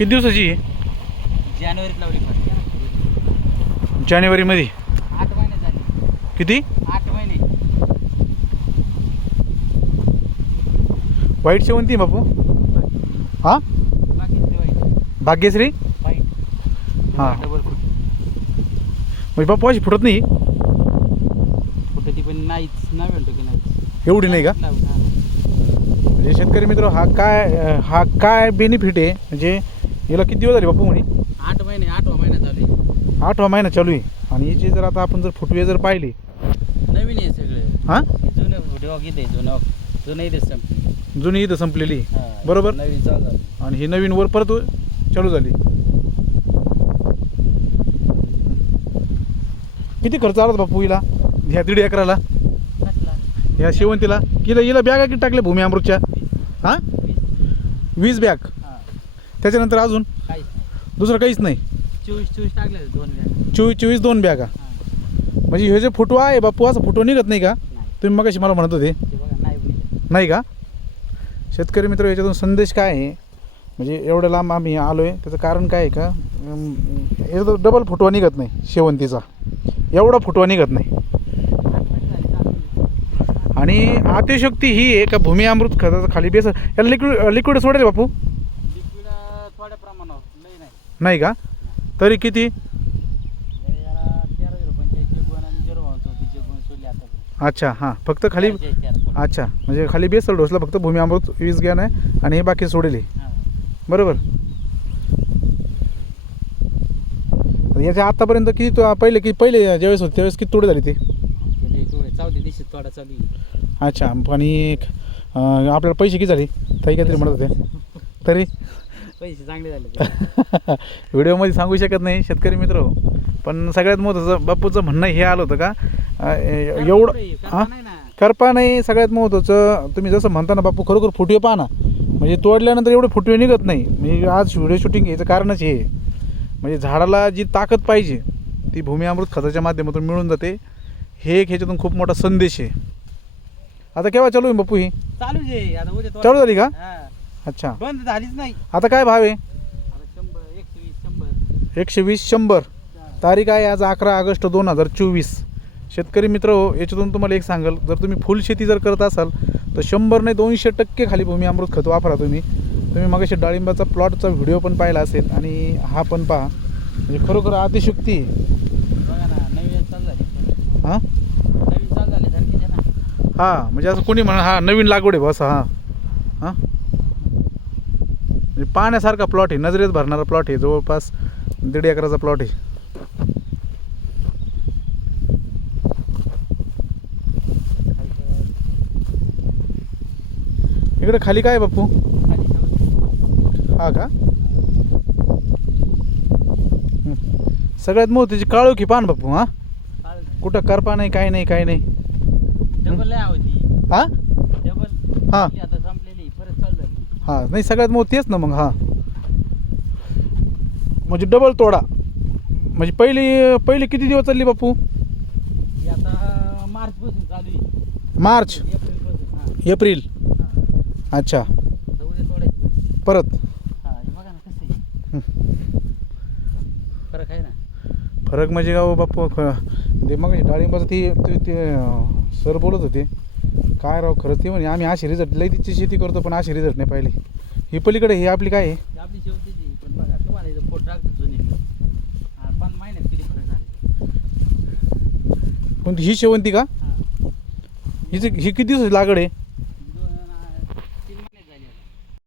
किती दिवसाची? आहे जानेवारीत लावली फक्त जानेवारीमध्ये? आठ महिने झाले. किती? आठ महिने. वाईट शेवंती आहे बापू. हां? बाकी वाईट. भाग्यश्री? वाईट. हा. Double foot. म्हणजे बापू अशी फुटत नाही? फुट ती पण नाहीच. नाही म्हणतो की नाही. एवढी नाही का? लावून, हा. म्हणजे शेतकरी मित्र हा काय अं, हा काय बेनिफिट आहे? म्हणजे याला किती दिवस झाले बापू म्हणे? आठ महिने आठवा महिना चालू आहे. आठवा महिना चालू आहे. आणि याची जर आता आपण जर फुटवे जर पाहिले नवीन आहे सगळं. हां? जुनं व्हिडिओ इथे जुनं जुनं इथे संपली. जुनी इथं संपलेली हा. बरोबर? नवीन चालू झालं. आणि ही नवीन वर परत चालू झाली. किती खर्च आला होता बापू हिला? ह्या दीड एकराला? ह्या शेवंतीला? हिला हिला बॅगा किती टाकल्या भूमी अमृतच्या? हां? वीस बॅग. त्याच्यानंतर अजून? काहीच नाही. दुसरं काहीच नाही? चोवीस चोवीस टाकले होते दोन वेळा चोवीस चोवीस दोन बॅगा? हा. म्हणजे हे जे फुटवा आहे बापू असं फुटवा निघत नाही का? नाही. तुम्ही मगाशी मला म्हणत होते. ते बघा नाही का? शेतकरी मित्र याच्यातून संदेश काय आहे? म्हणजे एवढ्या लांब आम्ही आलो आहे त्याचं कारण काय आहे का? अं, याचा डबल फुटवा निघत नाही शेवंतीचा. एवढा फुटवा निघत नाही. आणि अतिशक्ती ही आहे का भूमी अमृत खताचं खाली बेस याला लिक्विड लिक्विड सोडेल बापू लिक्विड थोड्या प्रमाणावर लई नाही का? तरी किती? तेरा अच्छा हां. फक्त खाली अच्छा म्हणजे खाली बेसल डोसला फक्त भूमी अमृत वीस घ्या आहे आणि हे बाकी सोडेल. बरोबर? याच्या आतापर्यंत किती तो पहिले की पहिले ज्यावेळेस होते त्यावेळेस किती तोडे झाली ती. अच्छा आणि आपल्याला पैसे किती झाले? ताई काहीतरी म्हणत होते. तरी? पैसे चांगले झाले. व्हिडिओमध्ये सांगू शकत नाही शेतकरी मित्र. पण सगळ्यात महत्त्वाचं बापूचं म्हणणं हे आलं होतं का? एवढं करपा हां? करपा नाही सगळ्यात महत्त्वाचं तुम्ही जसं म्हणता ना बापू खरोखर फुटवे पहा ना म्हणजे तोडल्यानंतर एवढे फुटवे निघत नाही. म्हणजे आज व्हिडिओ शूटिंग याचं कारणच हे. म्हणजे झाडाला जी ताकद पाहिजे ती भूमी अमृत खताच्या माध्यमातून मिळून जाते. हे एक ह्याच्यातून खूप मोठा संदेश आहे. आता केव्हा चालू आहे बापू ही? थोडं- चालू झाली का? अच्छा. बंद झालीच नाही. आता काय भाव आहे? आता शंभर एकशे वीस शंभर. एकशे वीस शंभर. तारीख आहे आज अकरा ऑगस्ट दोन हजार चोवीस. शेतकरी मित्र हो याच्यातून तुम्हाला एक सांगाल. जर तुम्ही फुल शेती जर करत असाल तर शंभर नाही दोनशे टक्के खाली भूमी अमृत खत वापरा तुम्ही. तुम्ही मगाशी डाळिंबाचा प्लॉटचा व्हिडिओ पण पाहिला असेल आणि हा पण पहा. म्हणजे खरोखर अतिशुक्ती आहे. बघा ना नवीन चालू झाली. हां? नवीन चालू झाले ना. हां म्हणजे असं कोणी म्हणा हा नवीन लागवड आहे बस हां. म्हणजे पाहण्यासारखा प्लॉट आहे नजरेत भरणारा प्लॉट आहे जवळपास दीड एकराचा प्लॉट आहे इकडे खाली काय बापू. हा का. सगळ्यात मोठीची काळू की पान बापू हा. कुठं करपा नाही काय नाही काय नाही हा हा. आता संपलेली परत चालू झाली हा नाही सगळ्यात मोठी तेच ना मग हा. म्हणजे डबल तोडा. म्हणजे पहिली पहिली किती दिवस चालली बापू? ही आता मार्च पासून चालू आहे. मार्च? एप्रिल. पासून हा. एप्रिल. अच्छा. आता उद्या तोडायची परत? हा हे बघा ना कसं आहे. हं. फरक आहे ना. फरक म्हणजे गाव बापू ख- ते मग डाळिंबाचं ती ते- ते सर बोलत होते. काय राव खरं ते म्हणे आम्ही अशी रिझल्ट लई तिची शेती करतो पण अशी रिझल्ट नाही पाहिली. ही पलीकडे ही आपली काय आहे? आपली शेवटीची पण बघा तुम्हाला इथं पोट टाकतो जुनी. हा पण महिन्यात किती फरक झाले? कोणती ही शेवंती का? हा. हिची ही किती दिवसाची लागड आहे?